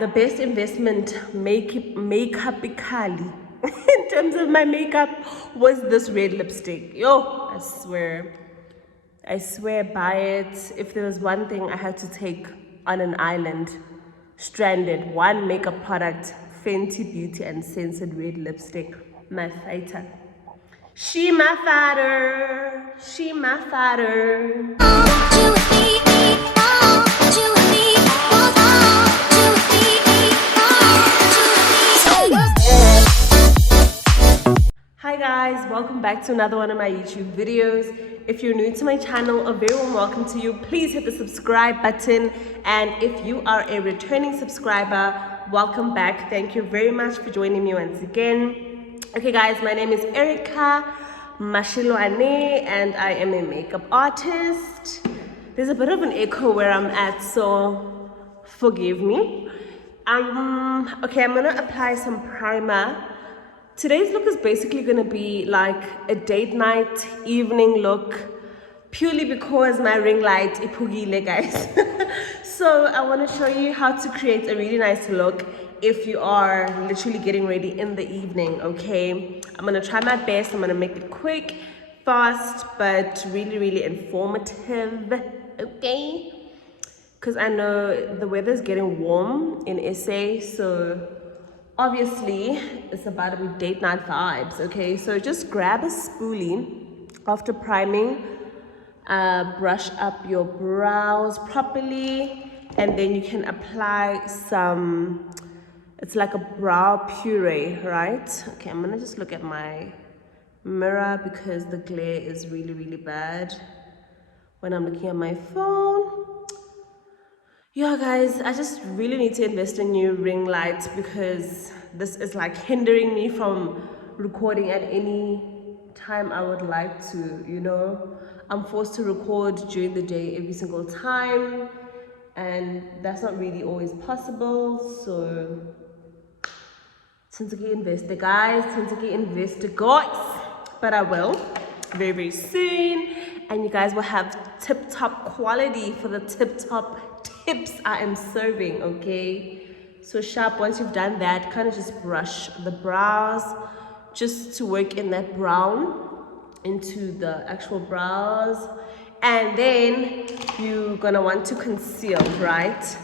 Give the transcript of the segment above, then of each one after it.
The best investment makeupically in terms of my makeup was this red lipstick. Yo, I swear by it. If there was one thing I had to take on an island, stranded, one makeup product, Fenty Beauty and Scented red lipstick, my fighter. She my fighter. She my fighter. Hi guys, welcome back to another one of my YouTube videos. If you're new to my channel, a very warm welcome to you. Please hit the subscribe button, and if you are a returning subscriber, welcome back. Thank you very much for joining me once again. Okay guys, my name is Erica Mashilwane and I am a makeup artist. There's a bit of an echo where I'm at, so forgive me. Okay, I'm gonna apply some primer. Today's look is basically going to be like a date night evening look, purely because my ring light ipugile, guys. So I want to show you how to create a really nice look if you are literally getting ready in the evening. Okay, I'm going to try my best. I'm going to make it quick, fast, but really informative. Okay, because I know the weather's getting warm in SA, so obviously it's about to be date night vibes. Okay, so just grab a spoolie after priming, brush up your brows properly, and then you can apply some, it's like a brow puree, right? Okay, I'm gonna just look at my mirror because the glare is really bad when I'm looking at my phone. Yeah guys, I just really need to invest in new ring lights because this is like hindering me from recording at any time I would like to, you know. I'm forced to record during the day every single time, and that's not really always possible. So Tintaki invest guys, Tintaki invest guys. But I will very soon, and you guys will have tip-top quality for the tip-top tips I am serving. Okay, so sharp. Once you've done that, kind of just brush the brows just to work in that brown into the actual brows, and then you're gonna want to conceal, right?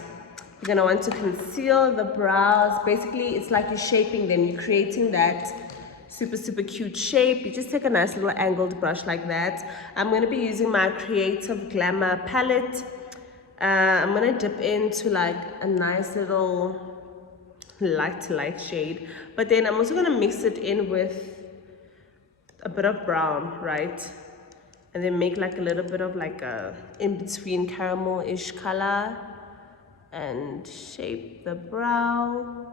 You're gonna want to conceal the brows. Basically, it's like you're shaping them, you're creating that super cute shape. You just take a nice little angled brush like that. I'm going to be using my Creative Glamour palette. I'm going to dip into like a nice little light shade, but then I'm also going to mix it in with a bit of brown, right? And then make like a little bit of like a in-between caramel-ish color and shape the brow.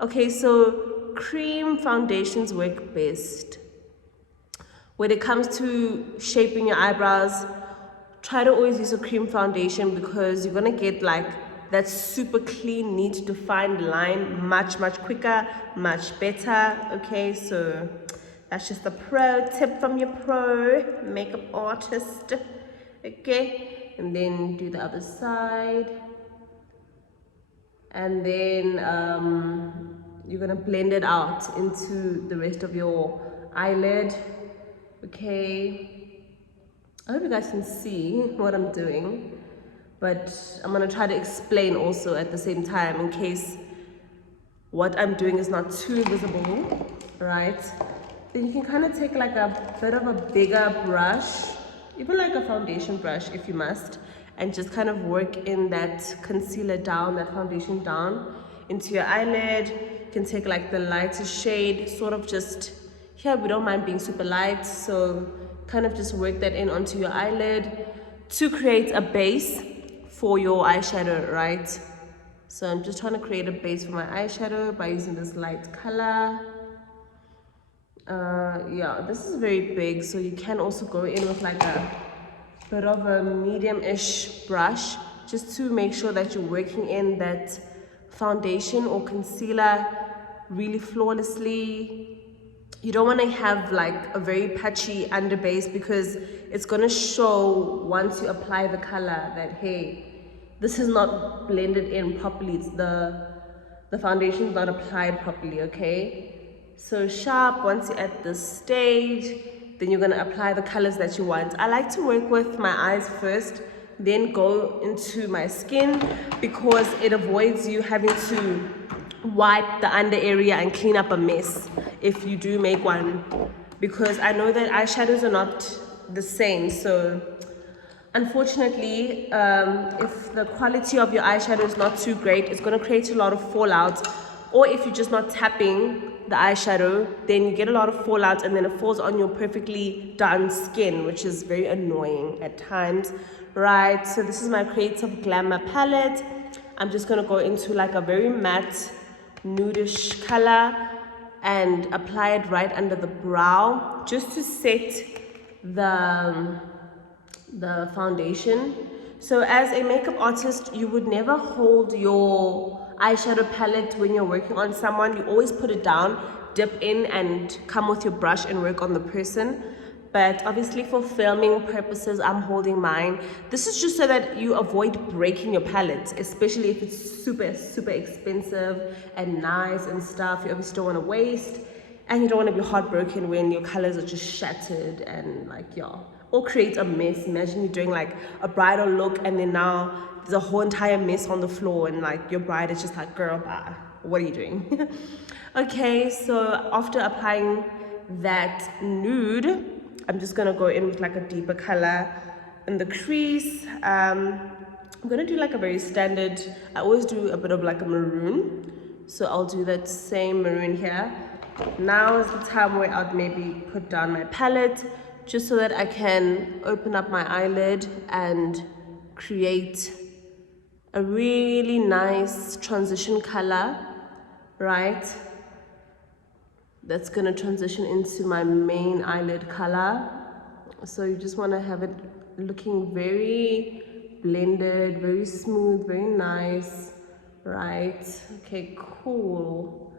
Okay, so cream foundations work best. When it comes to shaping your eyebrows, try to always use a cream foundation because you're gonna get like that super clean, neat, defined line much quicker, much better. Okay, so that's just a pro tip from your pro makeup artist. Okay, and then do the other side. And then you're gonna blend it out into the rest of your eyelid. Okay, I hope you guys can see what I'm doing, but I'm gonna try to explain also at the same time in case what I'm doing is not too visible, right? Then you can kind of take like a bit of a bigger brush, even like a foundation brush if you must, and just kind of work in that concealer down, that foundation down into your eyelid. You can take like the lightest shade, sort of just, here we don't mind being super light, so kind of just work that in onto your eyelid to create a base for your eyeshadow, right? So I'm just trying to create a base for my eyeshadow by using this light color. Yeah, this is very big, so you can also go in with like a bit of a medium-ish brush just to make sure that you're working in that foundation or concealer really flawlessly. You don't want to have like a very patchy underbase because it's going to show once you apply the color that, hey, this is not blended in properly. It's the the foundation is not applied properly, okay? So sharp, once you're at this stage, then you're gonna apply the colors that you want. I like to work with my eyes first, then go into my skin, because it avoids you having to wipe the under area and clean up a mess if you do make one, because I know that eyeshadows are not the same. So unfortunately, if the quality of your eyeshadow is not too great, it's going to create a lot of fallout. Or if you're just not tapping the eyeshadow, then you get a lot of fallout and then it falls on your perfectly done skin, which is very annoying at times, right? So this is my Creative Glamour palette. I'm just going to go into like a very matte nudish color and apply it right under the brow, just to set the foundation. So as a makeup artist, you would never hold your eyeshadow palette when you're working on someone. You always put it down, dip in, and come with your brush and work on the person. But obviously for filming purposes, I'm holding mine. This is just so that you avoid breaking your palette, especially if it's super expensive and nice and stuff. You obviously don't want to waste, and you don't want to be heartbroken when your colors are just shattered and like, yeah, or create a mess. Imagine you're doing like a bridal look and then now there's a whole entire mess on the floor and like your bride is just like, girl, what are you doing? Okay, so after applying that nude, I'm just gonna go in with like a deeper color in the crease. I'm gonna do like a very standard, I always do a bit of like a maroon, so I'll do that same maroon here. Now is the time where I'd maybe put down my palette, just so that I can open up my eyelid and create a really nice transition color, right? That's gonna transition into my main eyelid color. So you just wanna have it looking very blended, very smooth, very nice, right? Okay, cool.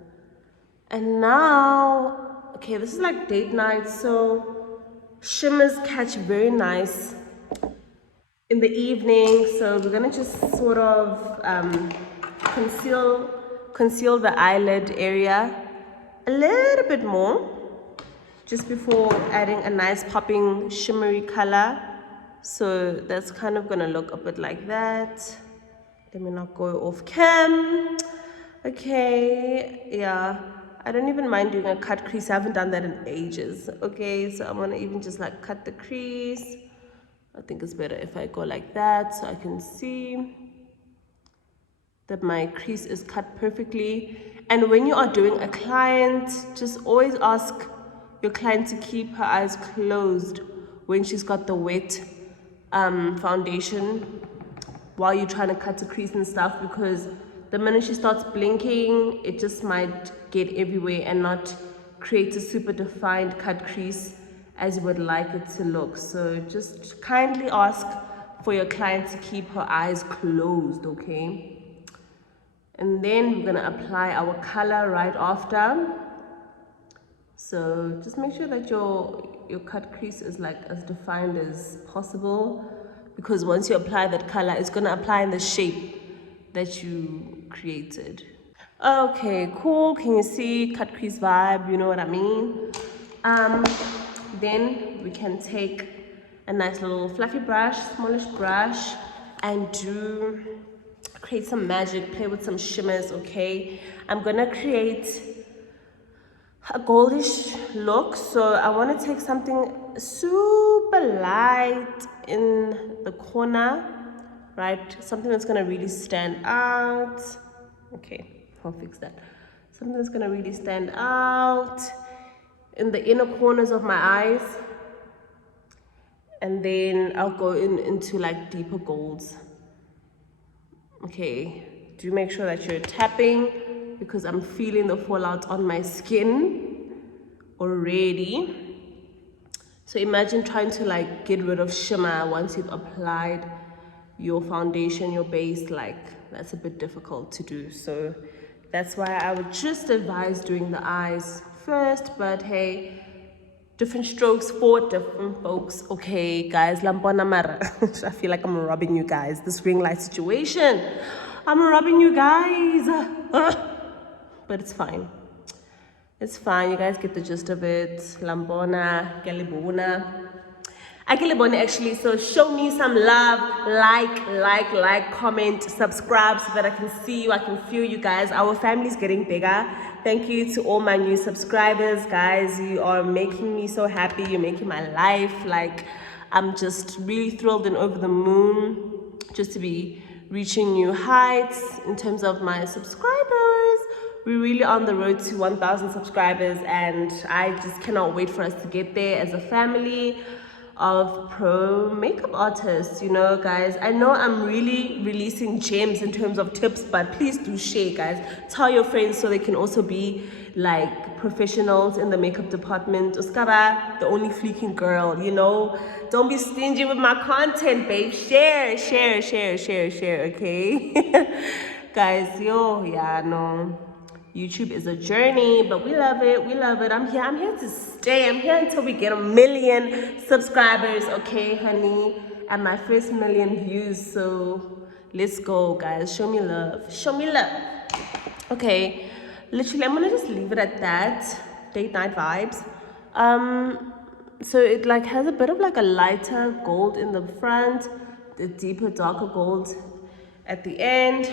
And now, okay, this is like date night, so shimmers catch very nice in the evening. So we're gonna just sort of conceal the eyelid area a little bit more, just before adding a nice popping shimmery color. So that's kind of gonna look a bit like that. Let me not go off cam. Okay, yeah, I don't even mind doing a cut crease. I haven't done that in ages. Okay, so I'm gonna even just like cut the crease. I think it's better if I go like that, so I can see that my crease is cut perfectly. And when you are doing a client, just always ask your client to keep her eyes closed when she's got the wet foundation while you're trying to cut a crease and stuff, because the minute she starts blinking, it just might get everywhere and not create a super defined cut crease as you would like it to look. So just kindly ask for your client to keep her eyes closed, okay? And then we're gonna apply our color right after. So just make sure that your cut crease is like as defined as possible, because once you apply that color, it's gonna apply in the shape that you created. Okay, cool. Can you see cut crease vibe? You know what I mean? Then we can take a nice little fluffy brush, smallish brush, and create some magic, play with some shimmers, okay? I'm gonna create a goldish look, so I want to take something super light in the corner, right? Something that's gonna really stand out. Okay, I'll fix that. Something that's gonna really stand out in the inner corners of my eyes, and then I'll go into like deeper golds. Okay, do make sure that you're tapping, because I'm feeling the fallout on my skin already. So imagine trying to like get rid of shimmer once you've applied your foundation, your base, like that's a bit difficult to do. So that's why I would just advise doing the eyes first, but hey, different strokes for different folks. Okay, guys, lampona mara. I feel like I'm robbing you guys. This ring light situation, I'm robbing you guys. but it's fine. It's fine. You guys get the gist of it. Lambona, Galibona. Akilibone actually, so show me some love, like, comment, subscribe so that I can see you, I can feel you guys. Our family's getting bigger. Thank you to all my new subscribers, guys. You are making me so happy. You're making my life, like, I'm just really thrilled and over the moon just to be reaching new heights in terms of my subscribers. We're really on the road to 1,000 subscribers, and I just cannot wait for us to get there as a family of pro makeup artists. You know, guys, I know I'm really releasing gems in terms of tips, but please do share, guys. Tell your friends so they can also be like professionals in the makeup department. Uskaba, the only fleeking girl, you know. Don't be stingy with my content, babe. Share, okay? Guys, yeah, no. YouTube is a journey, but we love it. I'm here to stay. I'm here until we get 1 million subscribers, okay, honey? And my first 1 million views. So let's go, guys. Show me love. Okay, literally, I'm gonna just leave it at that. Date night vibes. So it like has a bit of like a lighter gold in the front, the deeper, darker gold at the end.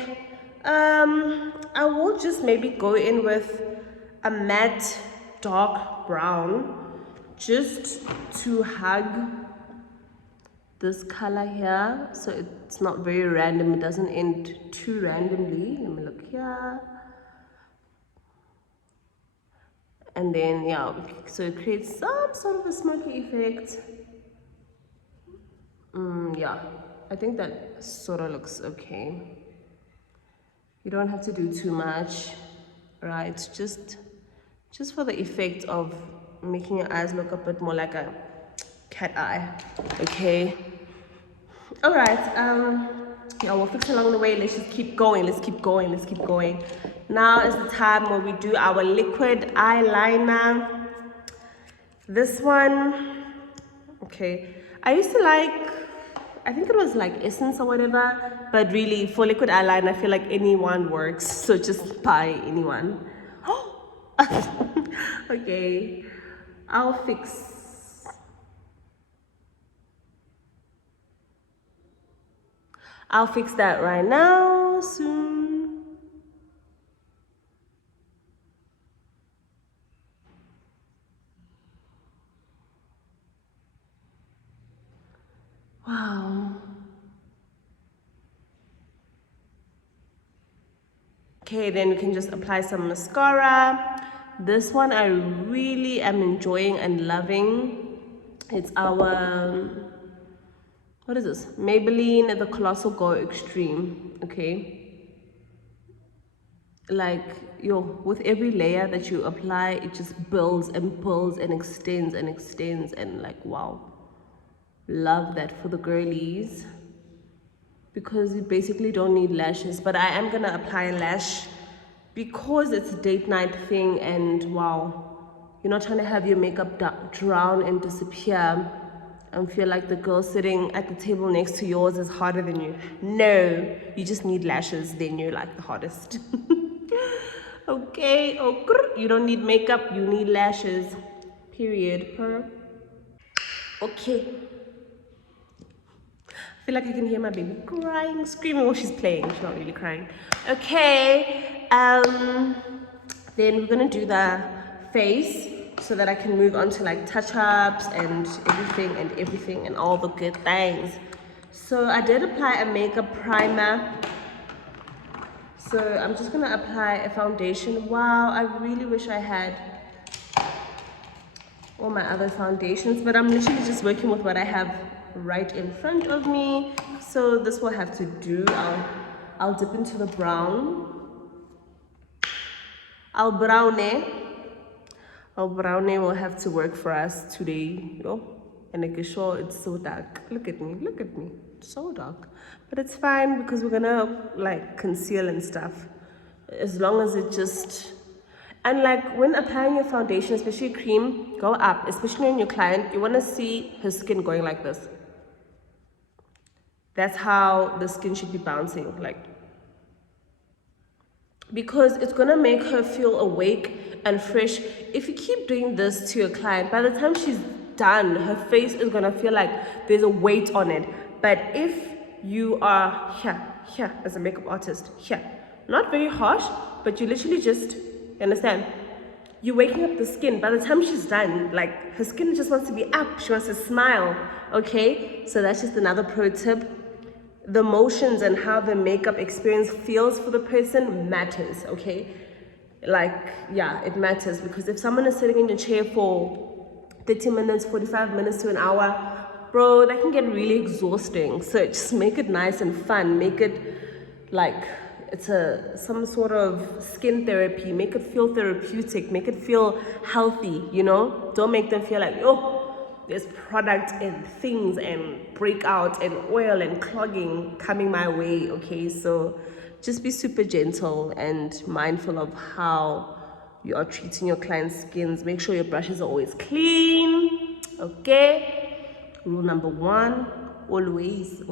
I will just maybe go in with a matte dark brown just to hug this color here, so it's not very random, it doesn't end too randomly. Let me look here. And then, yeah, so it creates some sort of a smoky effect. Yeah, I think that sort of looks okay. You don't have to do too much, right? Just for the effect of making your eyes look a bit more like a cat eye, okay? All right, yeah, we'll fix along the way. Let's just keep going. Let's keep going. Now is the time where we do our liquid eyeliner. This one, okay. I used to like, I think it was like Essence or whatever, but really for liquid eyeliner, I feel like anyone works, so just buy anyone. Okay, I'll fix that right now, soon. Wow. Okay, then we can just apply some mascara. This one I really am enjoying and loving. It's our, what is this? Maybelline the Colossal Go Extreme, okay? Like, with every layer that you apply, it just builds and extends and like, wow. Love that for the girlies, because you basically don't need lashes, but I am gonna apply lash because it's a date night thing, and wow, you're not trying to have your makeup drown and disappear and feel like the girl sitting at the table next to yours is harder than you. No, you just need lashes, then you're like the hottest. Okay, you don't need makeup, you need lashes, period. Okay, I feel like I can hear my baby crying, screaming while she's playing. She's not really crying. Okay, then we're gonna do the face so that I can move on to like touch-ups and everything and all the good things. So I did apply a makeup primer. So I'm just gonna apply a foundation. Wow, I really wish I had all my other foundations, but I'm literally just working with what I have right in front of me. So this will have to do. I'll dip into the brown. Our brownie will have to work for us today, and I can show it's so dark. Look at me, it's so dark, but it's fine because we're gonna like conceal and stuff, as long as it just, and like when applying your foundation, especially cream, go up, especially on your client, you want to see her skin going like this. That's how the skin should be bouncing, like because it's gonna make her feel awake and fresh. If you keep doing this to your client, by the time she's done, her face is gonna feel like there's a weight on it. But if you are here as a makeup artist, here, not very harsh, but you literally just, you understand, you're waking up the skin. By the time she's done, like, her skin just wants to be up, she wants to smile. Okay, so that's just another pro tip. The motions and how the makeup experience feels for the person matters. Okay, like, yeah, it matters, because if someone is sitting in your chair for 30 minutes, 45 minutes to an hour, bro, that can get really exhausting. So just make it nice and fun. Make it like it's some sort of skin therapy. Make it feel therapeutic. Make it feel healthy, you know? Don't make them feel like, oh, there's product and things and breakout and oil and clogging coming my way. Okay, so just be super gentle and mindful of how you are treating your clients' skins. Make sure your brushes are always clean. Okay, rule number 1, always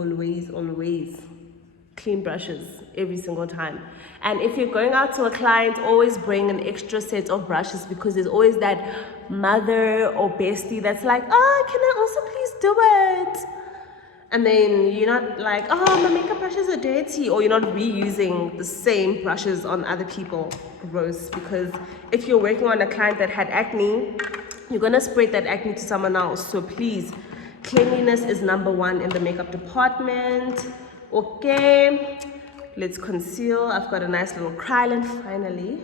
clean brushes every single time. And if you're going out to a client, always bring an extra set of brushes, because there's always that mother or bestie that's like, oh, can I also please do it? And then you're not like, oh, my makeup brushes are dirty, or you're not reusing the same brushes on other people. Gross. Because if you're working on a client that had acne, you're gonna spread that acne to someone else. So please, cleanliness is number 1 in the makeup department. Okay, let's conceal. I've got a nice little Krylin finally.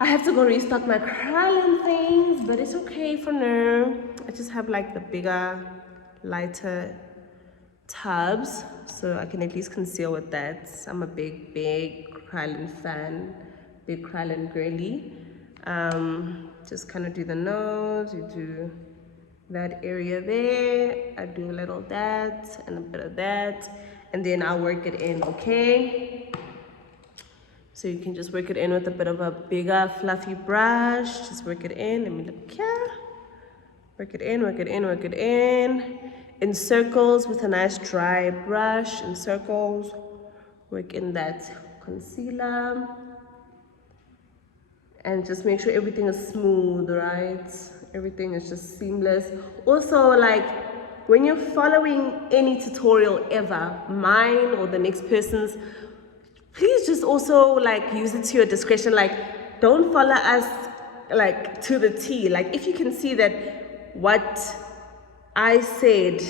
I have to go restock my Krylin things, but it's okay for now. I just have like the bigger, lighter tubs, so I can at least conceal with that. I'm a big Krylin fan, big Krylin girly. Just kind of do the nose, you do that area there, I do a little of that and a bit of that, and then I'll work it in. Okay, so you can just work it in with a bit of a bigger fluffy brush. Just work it in. Let me look here. Work it in circles with a nice dry brush. In circles, work in that concealer, and just make sure everything is smooth, right? Everything is just seamless. Also, like, when you're following any tutorial ever, mine or the next person's, please just also like use it to your discretion. Like, don't follow us like to the T. Like, if you can see that what I said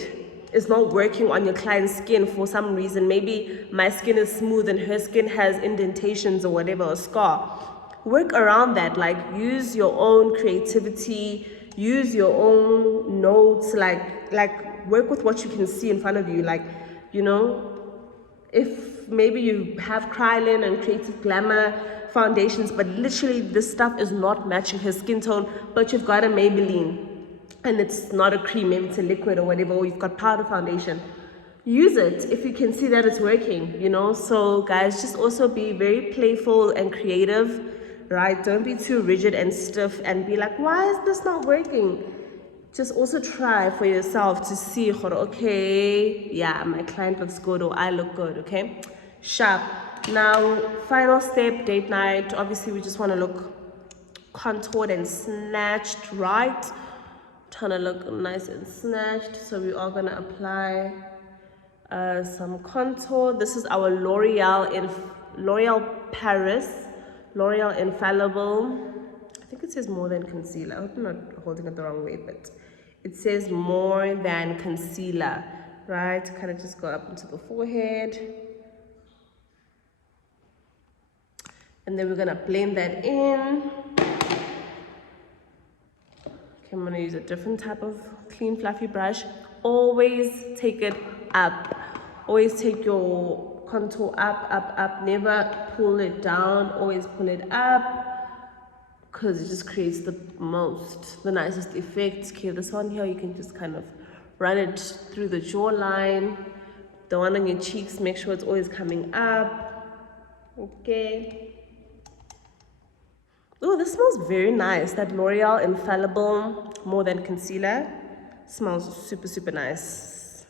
is not working on your client's skin for some reason, maybe my skin is smooth and her skin has indentations or whatever, or scar, work around that. Like, use your own creativity, use your own notes, like work with what you can see in front of you. Like, you know, if maybe you have Krylin and Creative Glamour foundations, but literally this stuff is not matching her skin tone, but you've got a Maybelline and it's not a cream, maybe it's a liquid or whatever, or you've got powder foundation, use it if you can see that it's working, you know. So guys, just also be very playful and creative, right? Don't be too rigid and stiff and be like, why is this not working? Just also try for yourself to see, okay, yeah, my client looks good or I look good. Okay, sharp. Now, final step, date night. Obviously we just want to look contoured and snatched, right? Trying to look nice and snatched. So we are going to apply some contour. This is our L'Oreal Paris L'Oreal Infallible. I think it says more than concealer. I hope I'm not holding it the wrong way, but it says more than concealer, right? Kind of just go up into the forehead, and then we're gonna blend that in. Okay, I'm gonna use a different type of clean fluffy brush. Always take it up. Always take your contour up. Never pull it down. Always pull it up, because it just creates the nicest effect. Okay, this one here, you can just kind of run it through the jawline. The one on your cheeks, make sure it's always coming up. Okay. Oh, this smells very nice. That L'Oreal Infallible More Than Concealer smells super, super nice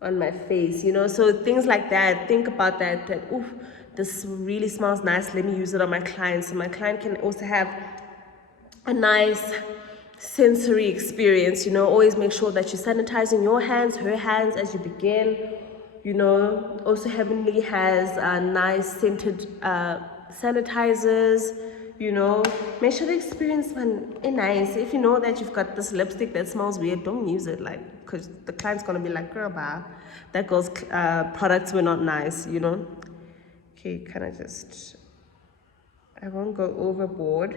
on my face, you know. So things like that, think about that, oof, this really smells nice, let me use it on my client. So my client can also have a nice sensory experience. You know, always make sure that you're sanitizing your hands, her hands as you begin. You know, also Heavenly has nice scented sanitizers. You know, make sure the experience is nice. If you know that you've got this lipstick that smells weird, don't use it, like, because the client's gonna be like, girl, bah, that girl's products were not nice, you know. Okay, kind of just, I won't go overboard.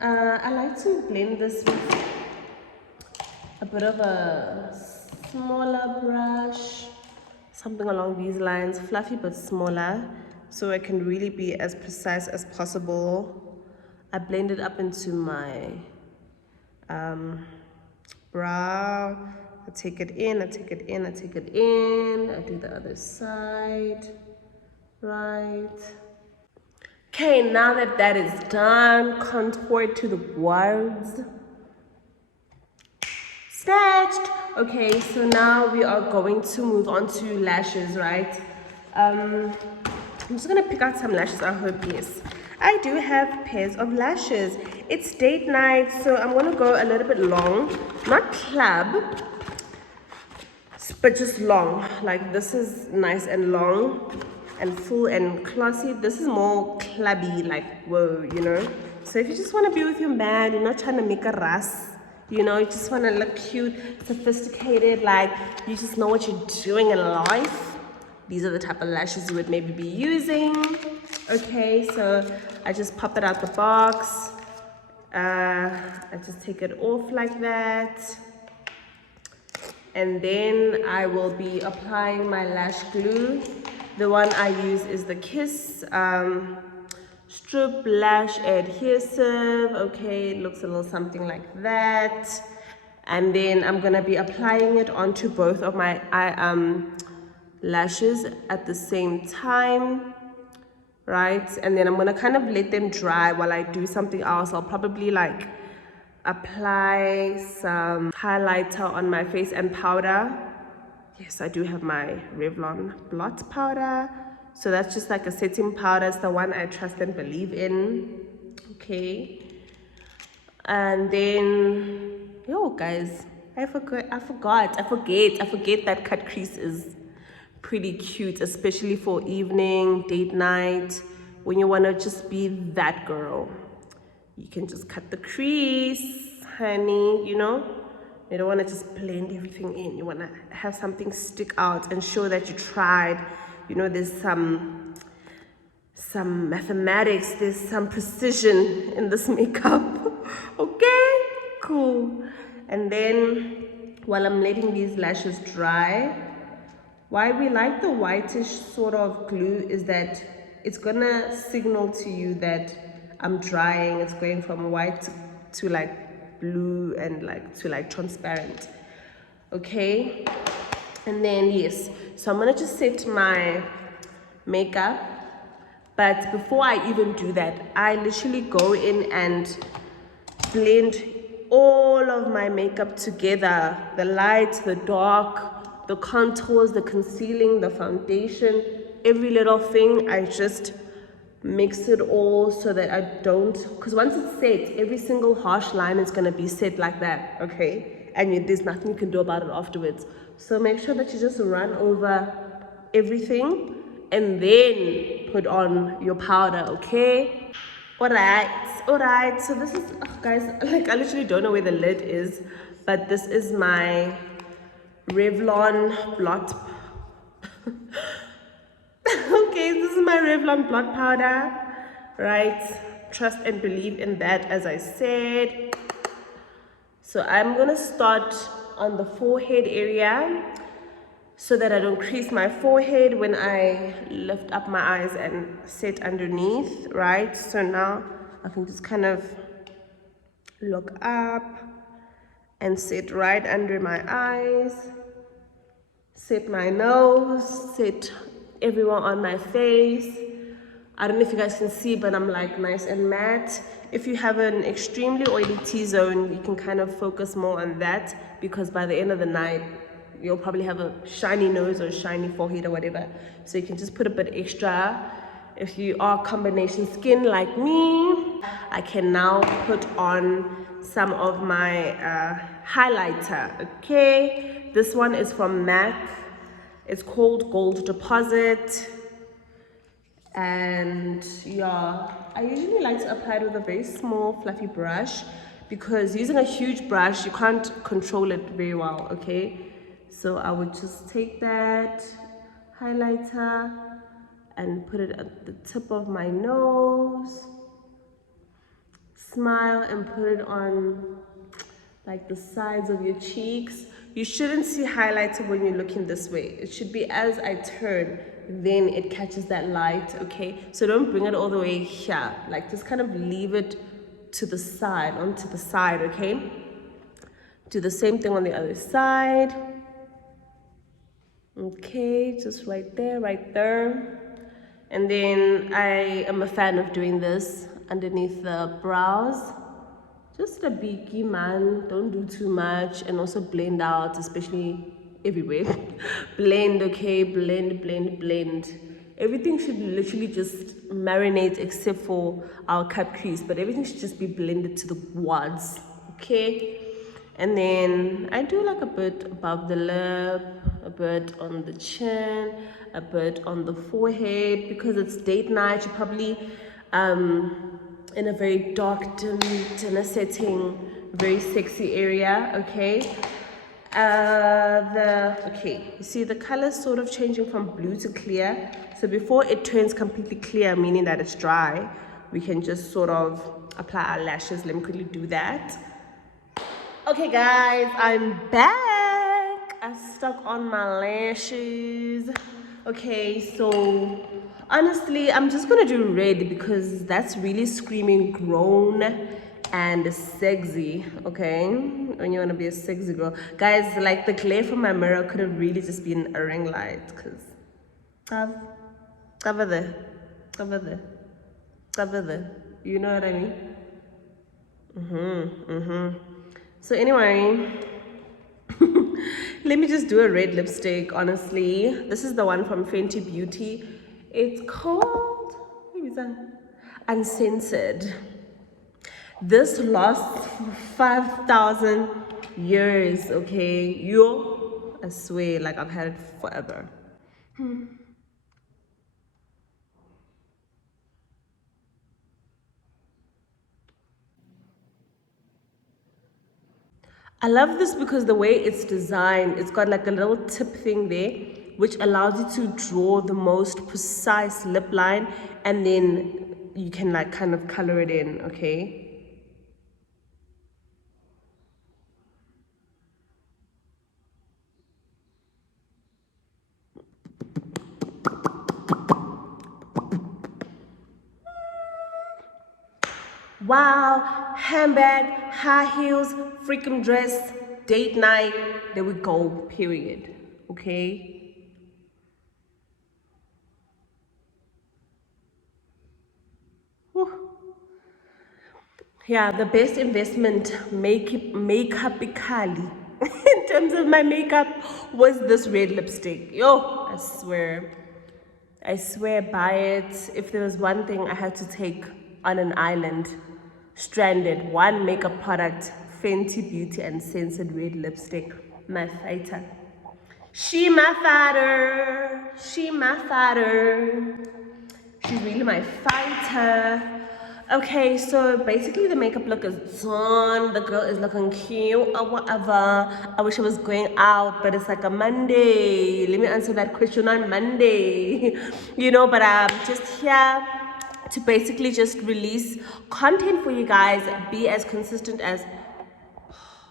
I like to blend this with a bit of a smaller brush, something along these lines, fluffy but smaller, so I can really be as precise as possible. I blend it up into my brow. I take it in, I take it in, I take it in. I do the other side, right. Okay, now that that is done, contour to the words. Snatched. Okay, so now we are going to move on to lashes, right? I'm just gonna pick out some lashes. I hope, yes, I do have pairs of lashes. It's date night, so I'm gonna go a little bit long, not club, but just long. Like, this is nice and long and full and classy. This is more clubby, like, whoa, you know. So if you just want to be with your man, you're not trying to make a russ, you know, you just want to look cute, sophisticated, like you just know what you're doing in life, these are the type of lashes you would maybe be using. Okay, so I just pop it out the box. I just take it off like that, and then I will be applying my lash glue. The one I use is the Kiss Strip Lash Adhesive. Okay, it looks a little something like that. And then I'm gonna be applying it onto both of my lashes at the same time, right? And then I'm gonna kind of let them dry while I do something else. I'll probably like apply some highlighter on my face and powder. Yes, I do have my Revlon blot powder. So that's just like a setting powder. It's the one I trust and believe in. Okay. And then, yo guys, I forget that cut crease is pretty cute, especially for evening, date night, when you want to just be that girl. You can just cut the crease, honey, you know. You don't want to just blend everything in. You want to have something stick out and show that you tried. You know, there's some mathematics, there's some precision in this makeup. Okay, cool. And then while I'm letting these lashes dry, why we like the whitish sort of glue is that it's gonna signal to you that I'm drying. It's going from white to like blue and like to like transparent. Okay, and then yes, so I'm gonna just set my makeup, but before I even do that, I literally go in and blend all of my makeup together, the light, the dark, the contours, the concealing, the foundation, every little thing. I just mix it all so that I don't, because once it's set, every single harsh line is going to be set like that, okay? And there's nothing you can do about it afterwards. So make sure that you just run over everything and then put on your powder, okay? All right, so this is, oh guys, like I literally don't know where the lid is, but this is my Revlon blot. Okay, this is my Revlon blot powder, right? Trust and believe in that, as I said. So I'm gonna start on the forehead area so that I don't crease my forehead when I lift up my eyes and set underneath, right? So now I can just kind of look up and sit right under my eyes, set my nose, set everywhere on my face. I don't know if you guys can see, but I'm like nice and matte. If you have an extremely oily T-zone, you can kind of focus more on that, because by the end of the night, you'll probably have a shiny nose or a shiny forehead or whatever. So you can just put a bit extra. If you are combination skin like me, I can now put on some of my highlighter. Okay, this one is from MAC. It's called Gold Deposit. And yeah, I usually like to apply it with a very small fluffy brush, because using a huge brush, you can't control it very well, okay? So I would just take that highlighter and put it at the tip of my nose, smile and put it on like the sides of your cheeks. You shouldn't see highlighter when you're looking this way. It should be as I turn, then it catches that light, okay? So don't bring it all the way here. Like, just kind of leave it to the side, onto the side, okay? Do the same thing on the other side. Okay, just right there, right there. And then I am a fan of doing this underneath the brows. Just a beaky, man. Don't do too much. And also blend out, especially everywhere. Blend, okay? Blend, blend, blend. Everything should literally just marinate except for our cut crease. But everything should just be blended to the wads, okay? And then I do like a bit above the lip, a bit on the chin, a bit on the forehead. Because it's date night, you're probably in a very dark dinner setting, very sexy area, okay? Okay, you see the color sort of changing from blue to clear. So before it turns completely clear, meaning that it's dry, we can just sort of apply our lashes. Let me quickly do that. Okay guys, I'm back. I stuck on my lashes. Okay, so honestly, I'm just gonna do red because that's really screaming grown and sexy, okay? When you wanna be a sexy girl. Guys, like the glare from my mirror could have really just been a ring light, because cover there, cover there, cover there. You know what I mean? So anyway, let me just do a red lipstick, honestly. This is the one from Fenty Beauty. It's called, what is that? Uncensored. This lasts 5,000 years, okay? Yo, I swear, like I've had it forever. I love this because the way it's designed, it's got like a little tip thing there, which allows you to draw the most precise lip line, and then you can like kind of color it in, okay? Wow, handbag, high heels, freaking dress, date night, there we go, period, okay? Whew. Yeah, the best investment makeup in terms of my makeup was this red lipstick. Yo, I swear by it. If there was one thing I had to take on an island, stranded, one makeup product, Fenty Beauty Uncensored red lipstick, my fighter. She my fighter. She my fighter. She's really my fighter. Okay, so basically the makeup look is done. The girl is looking cute or whatever. I wish I was going out, but it's like a Monday. Let me answer that question on Monday. You know, but I'm just here to basically just release content for you guys. Be as consistent as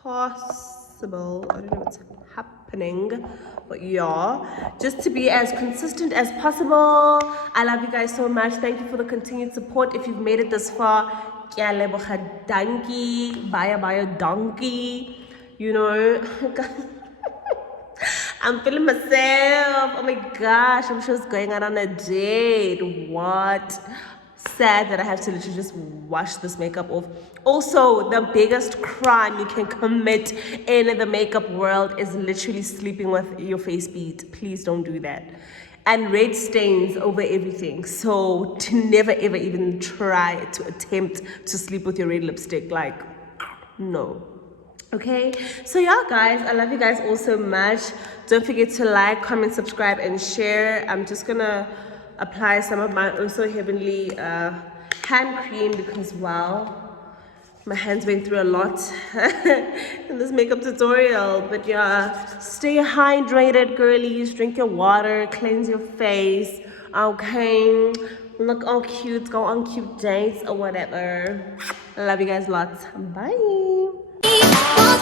possible. I don't know what's happening, but yeah, just to be as consistent as possible. I love you guys so much. Thank you for the continued support. If you've made it this far, donkey, baya donkey, you know. I'm feeling myself. Oh my gosh, I'm sure it's going out on a date. What? sad that I have to literally just wash this makeup off. Also, the biggest crime you can commit in the makeup world is literally sleeping with your face bead. Please don't do that. And red stains over everything. So to never ever even try to attempt to sleep with your red lipstick. Like, no. Okay, so yeah guys, I love you guys all so much. Don't forget to like, comment, subscribe, and share. I'm just gonna apply some of my Oh So Heavenly hand cream because wow, my hands went through a lot in this makeup tutorial. But yeah, stay hydrated girlies, drink your water, cleanse your face, okay, look all cute, go on cute dates or whatever. I love you guys lots. Bye.